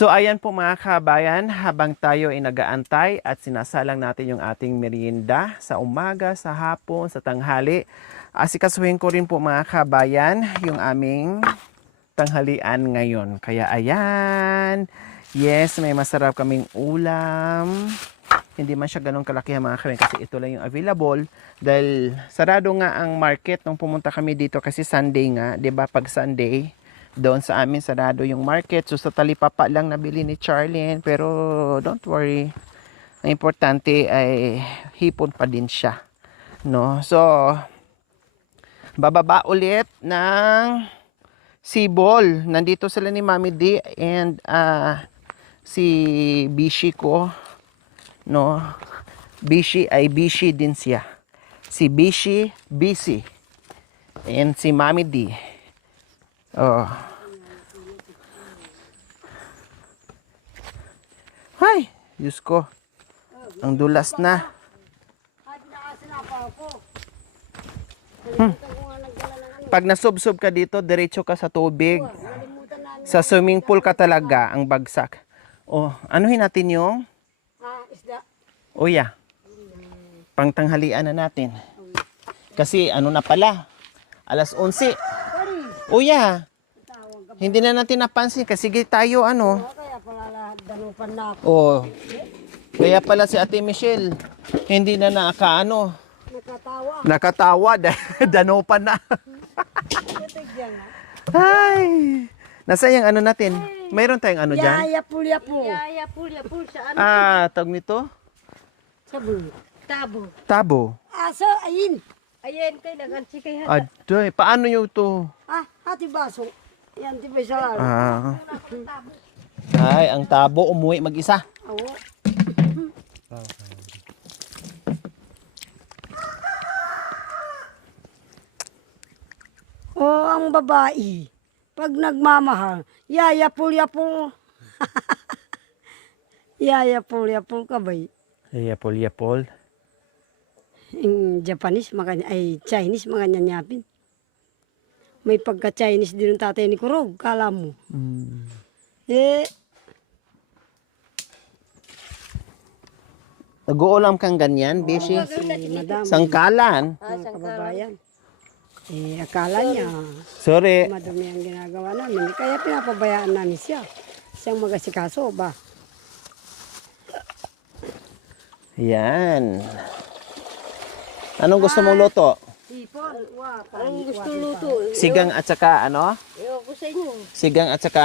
So ayan po mga kabayan, habang tayo ay nag-aantay at sinasalang natin yung ating merienda sa umaga, sa hapon, sa tanghali, asikasuhin ko rin po mga kabayan yung aming tanghalian ngayon. Kaya ayan, yes, may masarap kaming ulam. Hindi man siya ganun kalaki mga kabayan kasi ito lang yung available dahil sarado nga ang market nung pumunta kami dito kasi Sunday nga, 'di ba? Pag Sunday doon sa amin sarado yung market. So sa talipapa lang nabili ni Charlene. Pero don't worry. Ang importante ay hipon pa din siya. No? So, bababa ulit ng Sibol. Nandito sila ni Mami D and si Bishi ko. No? Bishi ay Bishi din siya. Si Bishi, Bisi. And si Mami D. Oh. Hay, Diyos ko. Ang dulas na. Pag nasubsob ka dito, diretso ka sa tubig. Sa swimming pool ka talaga ang bagsak. Oh, anuhin natin yung Isda. Uya. Pangtanghalian na natin. Kasi ano na pala? Alas 11. Uya. Hindi na natin napansin kasi sige tayo ano. Kaya pala danupan na ako. Oh. Kaya pala si Ate Michelle hindi na nakaano. Nakatawa. Nakatawa danupan na. Tigyan na. Ay. Nasa yung ano natin? Mayroon tayong ano diyan? Yapul. Yapul sa ano? Tawag nito? Sabu. Tabo. Tabo. Asa, ayin. Ayan kay nagan si kay hata. Adoy, paano yung to? Hati baso. Yan, di ba isa lalo? Ay, ang tabo umuwi mag-isa. Awo. Oh, ang babae. Pag nagmamahal, yapul. Yapul ka ba? Yapol. Yung Japanese, ay Chinese, mga nyanyapin. May pagka-Chinese din ng tatay ni Kurog, kala mo. Nag-uulam kang ganyan, Bishi? Madam, Sangkalan. mga kababayan. Akala niya, Sorry. madami ang ginagawa namin. Kaya pinapabayaan namin siya. Siyang magasikaso ba? Yan. Anong gusto mong luto? Sipon. Ang gusto luto. Sigang at saka ano? Ewan ko sa inyo. Sigang at saka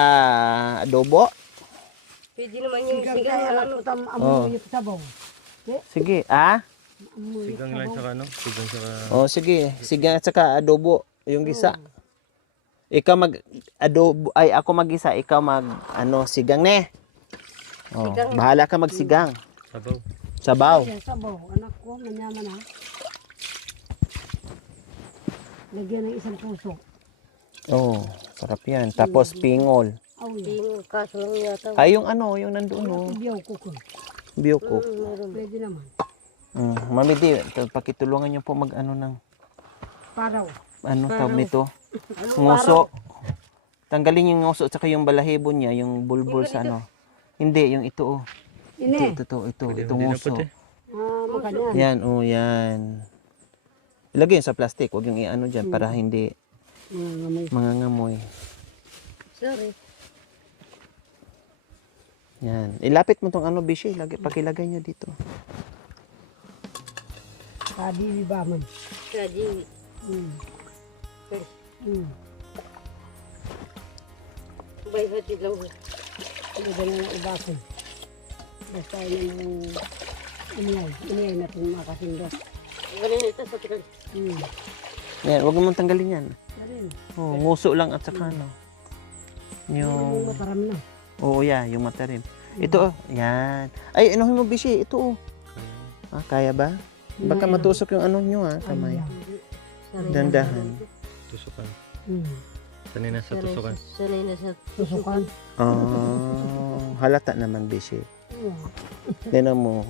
adobo? Pwede naman yung sigang Kaya ano. alam ko amoy sabaw. Sige, Sigang lang sa ano? Sigang sa Oh, sige. Sigang at saka adobo. Yung gisa. Ikaw mag adobo, ay ako mag-isa, ikaw mag ano, sigang ne. Oh, bahala ka magsigang. sabaw. Sabaw. Kaya sabaw. Anak ko, manyaman ha. Lagyan ng isang puso. Oh, sarap yan. Tapos pingol. Awi. Yung kaso lang yata. Ay, yung ano, yung nandoon oh. Biyaw ko ko. Biyoko. Pwede naman. Mami di, pakitulungan niyo po mag ano ng Paraw. ano tawag nito? Nguso. Tanggalin yung nguso at saka yung balahibo niya, yung bulbul sa ano. Hindi, yung ito oh. Ini. Ito nguso. Makanya. Yan, oh, yan. Ilagay yun sa plastic, huwag yung i-ano dyan para hindi mangangamoy. Sorry. Yan. Ilapit mo tong ano, Bishi. Pakilagay nyo dito. Kadili ba man? Kadili. Bay hatid lang. Lagyan na ng iba ko. Basta yun yung iniyay natin makasindot. Ganun ito sa tikal. Yan, huwag mong tanggalin yan. Darin. Oh, nguso lang at saka ano. Yung Yung, mataram na. oo, yung matarim. Ito, oh, yan. Ay, anuhin mo, Bishi, ito, oh. Kaya ba? Baka matusok yung ano nyo, kamay. Dandahan. Tusukan. Hmm. Sanay na sa tusukan. Sanay na sa Tusukan. Oh, halata naman, Bishi. Tignan mo.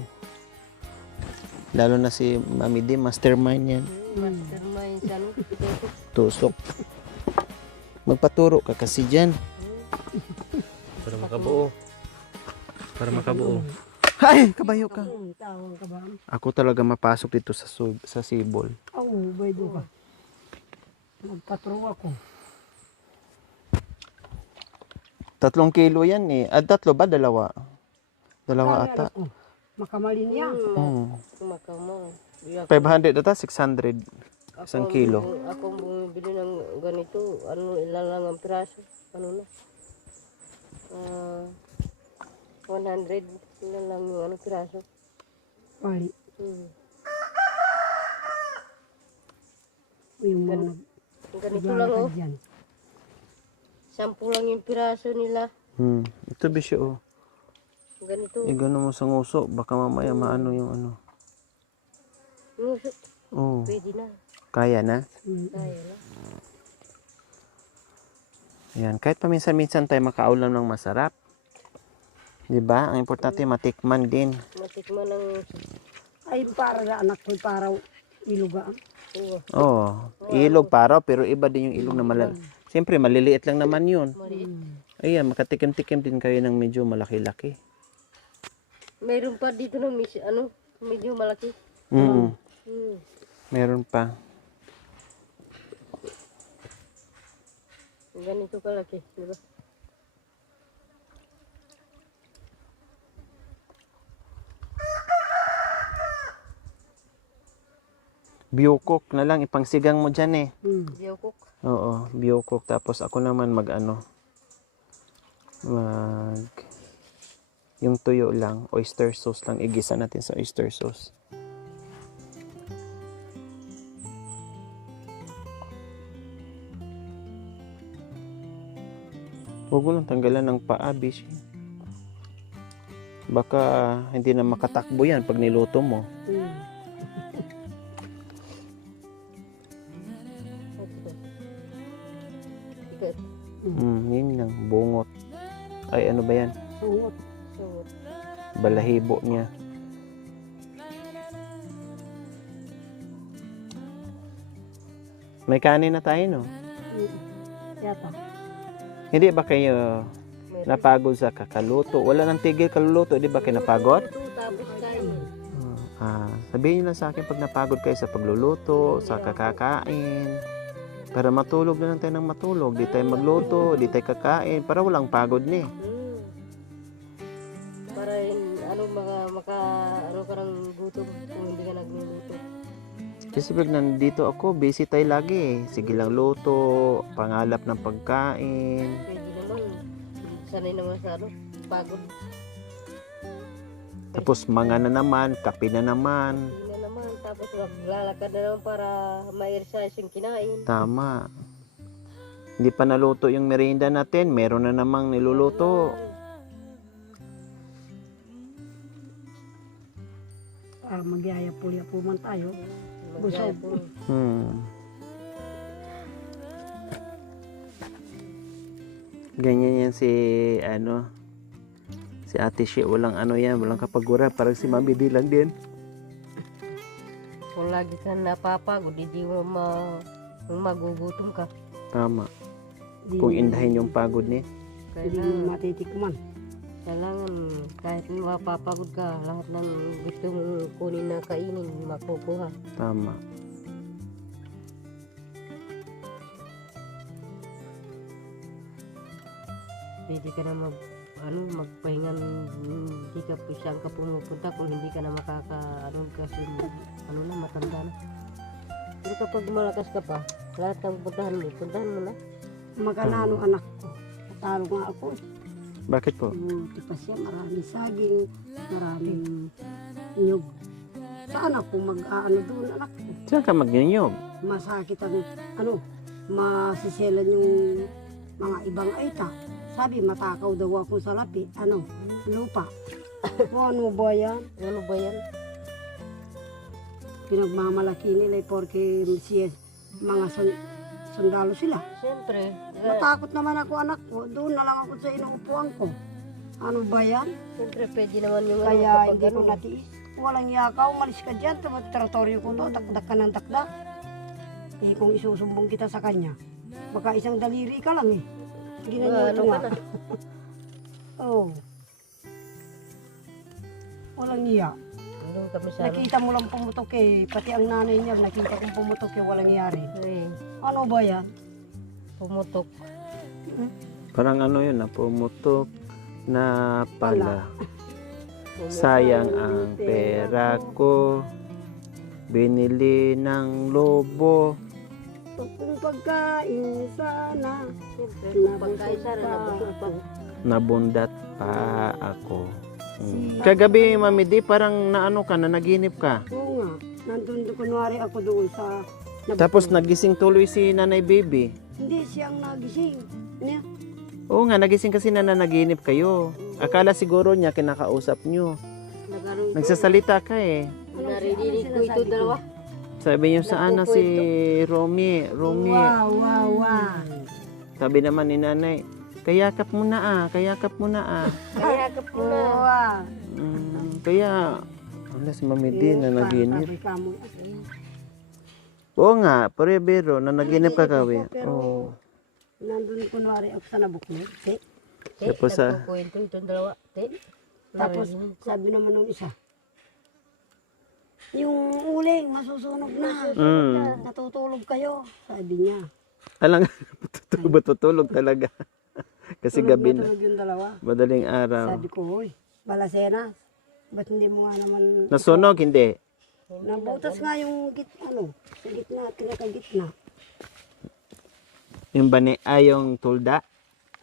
Lalo na si Mami D, mastermind yan. mastermind sa ano. Tusok. Magpaturo ka kasi dyan. Para makabuo. Para makabuo. Ay, kabayo ka. Tawang ka ba? Ako talaga mapasok dito sa Sibol. Oo, baydo ka. Nagpatro ako. 3 kilo yan eh. 3 ba? 2? 2 ata. Oh, makamalin niya. Makama. 500 ata, 600. 1 kilo. Ako bumibili ng ganito, ano ilalang ang piraso, ano na. 100 na lang yung ano piraso. Pali. Hmm. Yung mga Ganito lang oh. dyan. 10 lang yung piraso nila. Ito bisyo oh. Ganito. Igano mo sa nguso, baka mamaya maano yung ano. Nguso. Oh, Pwede na. kaya na. Kaya na. Yan, kahit paminsan-minsan tayo makaulam ng masarap. 'Di ba? Ang importante matikman din. Matikman ng Ay, para na anak ko, para ilugaan. uwa. Oh, ilog paraw pero iba din yung ilog na Siyempre maliliit lang naman 'yun. Maliit. Ayan, makatikim-tikim din kayo ng medyo malaki-laki. Mayroon pa dito na ano, medyo malaki. Mm. Hmm. Meron pa. Ganito kalaki, di ba? Biyokok na lang ipangsigang mo diyan eh. Jokok. Oo, biyokok tapos ako naman mag yung tuyo lang, oyster sauce lang igisa natin sa oyster sauce. Huwag mo lang tanggalan ng paa, bishi. Baka hindi na makatakbo yan pag niluto mo. Yun lang, bungot. Ay, ano ba yan? Sungot. Sungot. Balahibo niya. May kanin na tayo, no? Yata. Hindi ba kayo napagod sa kakaluto? Wala nang tigil kaluluto, di ba kayo napagod? Ito, tapos kain. Sabihin niyo lang sa akin pag napagod kayo sa pagluluto, sa kakakain. Para matulog na lang tayo ng matulog. Di tayo magluto, di tayo kakain. Para walang pagod ni. Para ano ano ka ng gutom kung hindi ka nagluluto. Kasi pag nandito ako, busy tayo lagi. Sige lang luto, pangalap ng pagkain. Pwede naman. Sanay naman sa ano, pagod. Tapos mga na naman, kape na naman. Hindi na naman. Tapos maglalakad na naman para ma-exercise yung kinain. Tama. Hindi pa naluto yung merienda natin, meron na namang niluluto. Magyaya-pulya po man tayo. Maggaya Busog. po. Ganyan yan si Ate Shi, walang ano yan, walang kapagura, parang si Mami D lang din. Kung lagi ka napapagod, hindi mo magugutom ka. Tama. Kung indahin yung pagod niya. Hindi mo Kailangan, matitikman. kailangan kahit mapapagod ka, lahat ng gusto mong kunin na kainin, makukuha. Tama. Pwede ka na magpahinga, hindi ka saan ka pumupunta kung hindi ka na kasi matanda na. Pero kapag malakas ka pa, lahat ng puntahan mo na. Mag-anano anak ko. Natalo nga ako. Bakit po? Buti pa siya, maraming saging, maraming nyug. Saan ako mag-aano doon anak ko? Saan ka magnyanyog? Masakit ang masiselan yung mga ibang aita. Sabi, matakaw daw ako sa lapi. Lupa. Ano ba yan? Ano ba yan? Pinagmamalaki nila porque siya, mga sundalo sila. Siyempre. Natakot naman ako anak ko. Doon na lang ako sa inuupuan ko. Ano ba yan? Siyempre pwede naman yung Kaya kapag hindi ko natiis. Walang yakaw, umalis ka dyan. Teritoryo ko to, takdak ka ng takdak. Eh kung isusumbong kita sa kanya, baka isang daliri ka lang eh. Ginanyo ito nga. Oh. Walang niya. Nandun kami sa ano. Nakita mo lang pumutok eh. Pati ang nanay niya, nakita kong pumutok eh. Walang nangyari. Eh, Ano ba yan? pumutok. Parang ano yun, pumutok na pala. Sayang ang pera ko. Binili ng lobo. Kung pagkain sana. Pagkain sana, nabusog pa. Nabundat pa ako. Kagabi, Mami Di, parang naano ka, na naginip ka. Oo nga. Nandun kunwari ako doon sa... Tapos nagising tuloy si Nanay Baby. Hindi siyang nagising. Niya. Oo nga, nagising kasi na naginip kayo. Akala siguro niya kinakausap nyo. Nag-ano ito. Nagsasalita ka eh. Narinig ko ito dalawa. Sabi niyo sa ana si Romy. Wow, wow, wow. Sabi naman ni Nanay, kayakap mo na kayakap mo na Kayakap ko na. Wow. Kaya, wala si Mami Di na naginip. Sabi ka mo. Oo nga, pero na naginip ka kawi. Pero Oo. nandun kunwari ako sa nabukod. Te, Tapos sa- nagkukwento itong dalawa. Te. Tapos sabi naman ng isa, yung uling masusunog na. Natutulog kayo. Sabi niya. Alang, tutulog talaga. Kasi gabi na. Natulog yung dalawa. Madaling araw. Sabi ko, hoy, balasenas. Ba't hindi mo nga naman... Nasunog, hindi. Nabutas nga yung sa gitna, pinakagitna. Yung bani, yung tulda.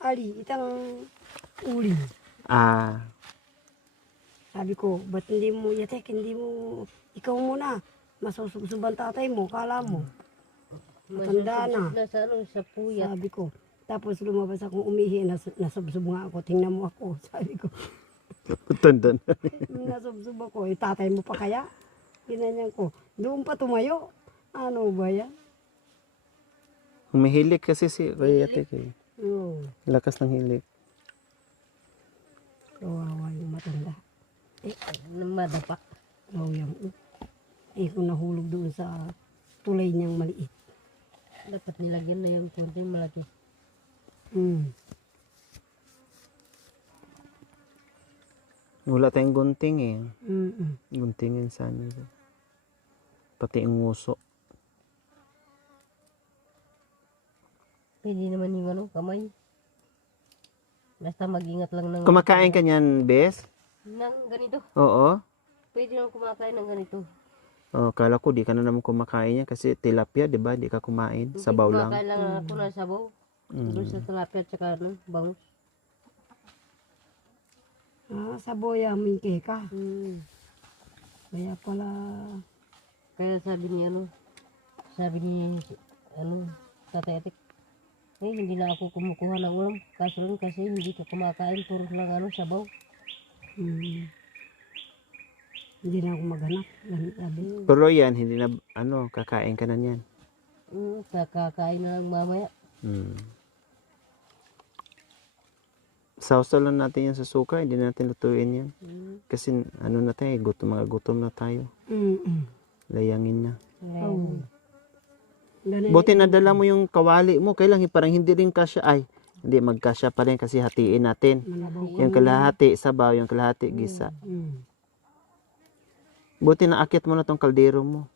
Ali, itang uling. Sabi ko, ba't hindi mo, Yatek, hindi mo, ikaw muna, masusubsuban tatay mo, kala mo. Matanda na. Sa ano, sa puyat. Sabi ko. Tapos lumabas akong umihi, nasubsub nga ako, tingnan mo ako. Sabi ko, Tanda na. nasubsub ako, tatay mo pa kaya? Ginanyan ko, doon pa tumayo. Ano ba yan? Humihilik kasi si Kuya Yatek eh. Oo, Lakas ng hilik. kawawa yung matanda. Madapa. Oh, yung, kung nahulog doon sa tulay niyang maliit. Dapat nilagyan na yung konting malaki. Wala tayong gunting eh. Mm-mm. Guntingin sana. Pati ang nguso. Pwede naman yung ano, kamay. Basta mag-ingat lang ng... Kumakain ka niyan, Bes? Nang ganito. Oo. Pwede lang kumakain ng ganito. Oh, kala ko di ka na naman kumakain niya kasi tilapia, 'di ba? Di ka kumain, sabaw lang. Kumakain lang ako ng sabaw. Doon sa tilapia at saka ano, bangus. Saboya, mingke ka. Hmm. Kaya pala, Kaya sabi ni Tatay Atik, hindi na ako kumukuha ng ulam. Kaso lang kasi hindi ka kumakain, puro lang sabaw. hindi na ako maghanap. Ganun sabi. Pero yan, hindi na, kakain ka na niyan. Kakakain na lang mamaya. Sausaw lang natin yan sa suka, hindi natin lutuin yan. Kasi, na tayo, gutom na tayo. Layangin na. Oh. Ganun. Buti nadala mo yung kawali mo, kailang parang hindi rin kasya, hindi magkasya pa rin kasi hatiin natin. Yung kalahati, sabaw, yung kalahati, gisa. Buti na akit mo na tong kaldero mo.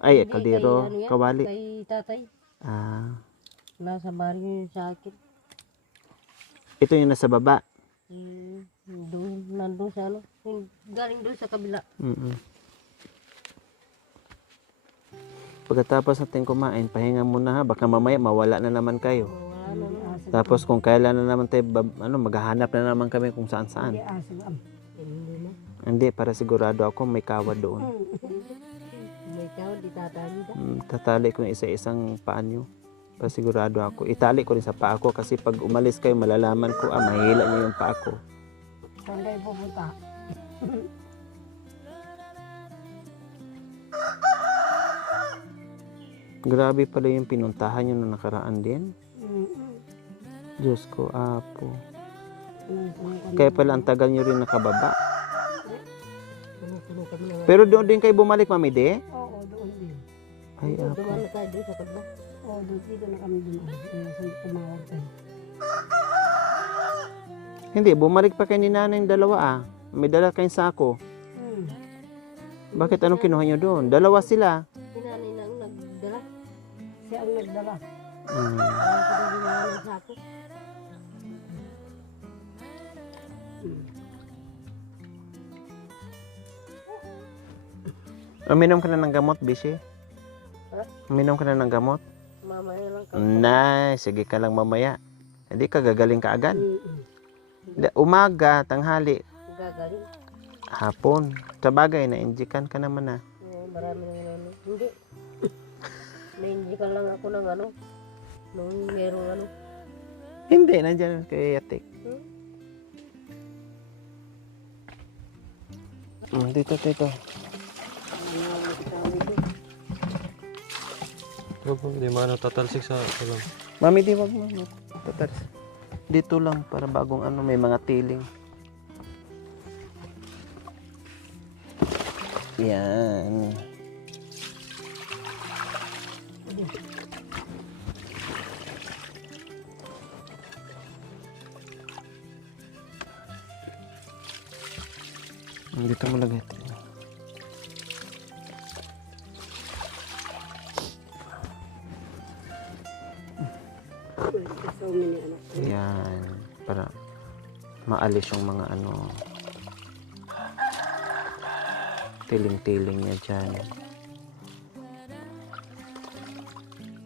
Ay, Hindi, kaldero, kay, kawali. Kay tatay. Nasa Nasa baryo yun sa akin. Ito yung nasa baba. Doon, nandun sa galing doon sa kabila. Pagkatapos natin kumain, pahinga muna ha. Baka mamaya mawala na naman kayo. Wala na. Tapos kung kailan na naman tayo, maghahanap na naman kami kung saan saan. Hindi na. Hindi, para sigurado ako may kawad doon. May ikaw, di tatali ka. Tatali ko yung isa-isang paa nyo. Para sigurado ako. Itali ko rin sa paa ko kasi pag umalis kayo, malalaman ko, mahila niyo yung paa ko. Saan kayo pupunta? Grabe pala yung pinuntahan nyo na nakaraan din. Diyos ko, apo. Kaya pala ang tagal nyo rin nakababa. Puno kami na. Pero doon din kayo bumalik, Mami De? Oo, doon din. Ay, apo. Dumalo tayo doon sa kabila. Oo, doon dito na kami dumaan. Tumawag tayo. Hindi, bumalik pa kayo ni nanay yung dalawa May dala kayong sako. Bakit anong kinuha nyo doon? Dalawa sila. Sinanay na ang nagdala. Siya ang nagdala. Mm. Ayaw ko din ginawa ng sako. Uminom ka na ng gamot, Bishi? Ha? Uminom ka na ng gamot? Mamaya lang ka. Nice. Sige ka lang mamaya. Hindi ka gagaling ka agad. Mm-mm. Umaga, tanghali, Gagaling. hapon. Sa bagay, na-injikan ka naman na. Marami nang ano. Hindi. Nainjikan lang ako ng ano. Nung merong ano. Hindi, nandiyan kay Yatik. Dito. Huwag mo, di maano tatalsik sa ulam. Mami, di wag mo. Tataris. Dito lang, para bagong ano, may mga tiling. Yan. Dito mo lagay ito. So many anak. Yan. Para maalis yung mga ano, tiling-tiling niya dyan.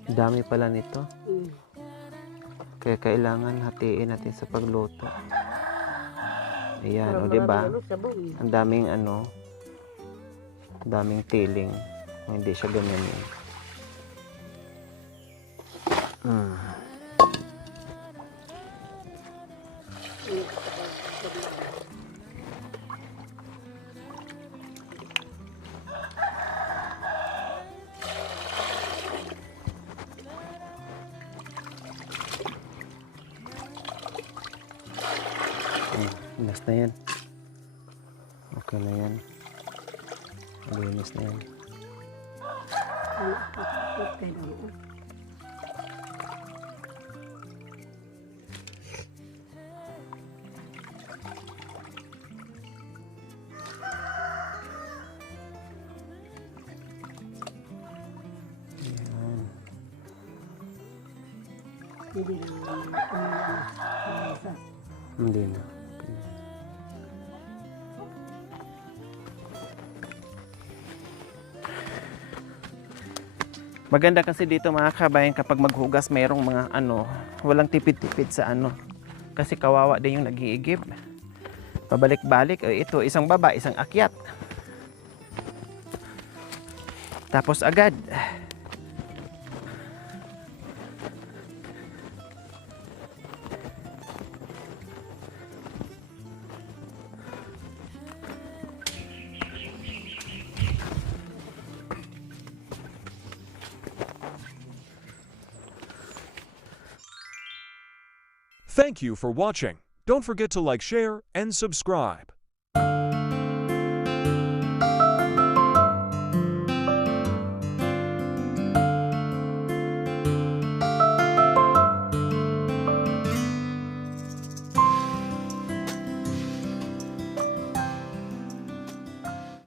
Dami pala nito. Mm. Kaya kailangan hatiin natin sa pagluto. Ayan, o Marami diba? ano, sabon. Ang daming ano, daming tiling. Hindi siya ganyan eh. Linis na yan. Okay na yan. Linis na yan. Okay daw. Hindi na. Hindi na. Maganda kasi dito mga kabayan kapag maghugas mayroong mga ano, walang tipid-tipid sa ano. Kasi kawawa din yung nag-iigib. Pabalik-balik, ito isang baba, isang akyat. Tapos agad. Thank you for watching. Don't forget to like, share, and subscribe.